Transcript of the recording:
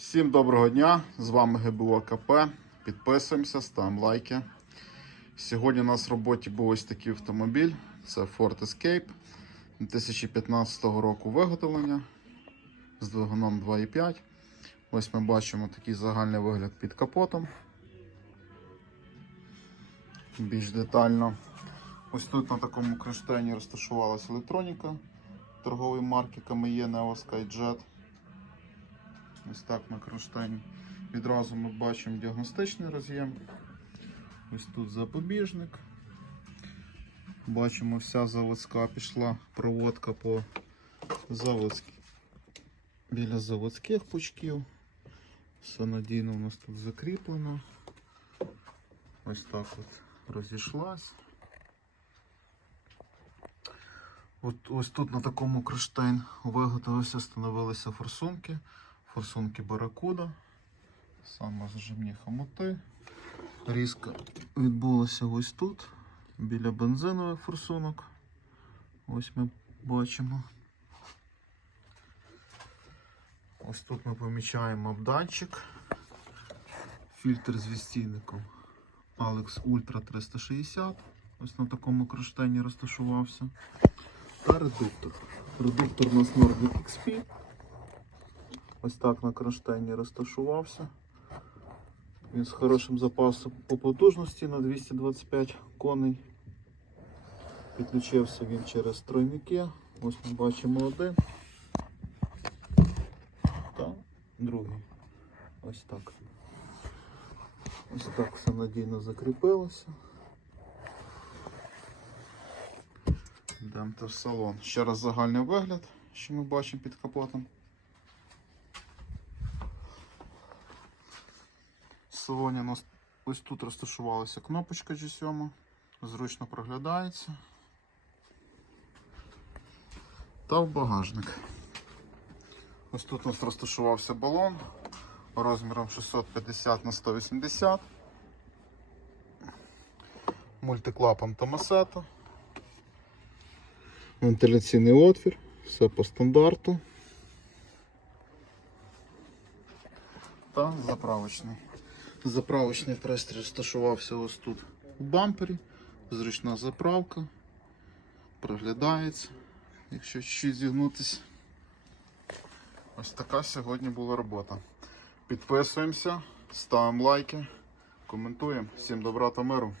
Всім доброго дня! З вами ГБО КП. Підписуємося, ставимо лайки. Сьогодні у нас в роботі був ось такий автомобіль. Це Ford Escape 2015 року виготовлення з двигуном 2.5. Ось ми бачимо такий загальний вигляд під капотом. Більш детально. Ось тут на такому кронштейні розташувалася електроніка торгової марки Камеє Neo SkyJet. Ось так на кронштейні. Відразу ми бачимо діагностичний роз'єм. Ось тут запобіжник. Бачимо, вся заводська пішла проводка по заводській. Біля заводських пучків. Все надійно у нас тут закріплено. Ось так от розійшлась. От, ось тут на такому кронштейн виготовився, встановилися форсунки. Форсунки Баракуда. Саме зажимні хомути. Різка відбулася ось тут, біля бензинових форсунок. Ось ми бачимо. Ось тут ми помічаємо обданчик. Фільтр з відстійником Alex Ultra 360. Ось на такому кронштейні розташувався. Та редуктор. Редуктор у нас Nordic XP. Ось так на кронштейні розташувався. Він з хорошим запасом по потужності на 225 коней. Підключився він через тройники. Ось ми бачимо один. Та другий. Ось так. Ось так все надійно закріпилося. Йдемо в салон. Ще раз загальний вигляд, що ми бачимо під капотом. Салоні у нас ось тут розташувалася кнопочка G7, зручно проглядається. Та в багажник. Ось тут у нас розташувався балон розміром 650 на 180 мультиклапан Томасета. Вентиляційний отвір, все по стандарту. Та заправочний. Заправочний пристрій розташувався ось тут у бампері. Зручна заправка. Проглядається, якщо чуть зігнутися. Ось така сьогодні була робота. Підписуємося, ставимо лайки, коментуємо. Всім добра та миру.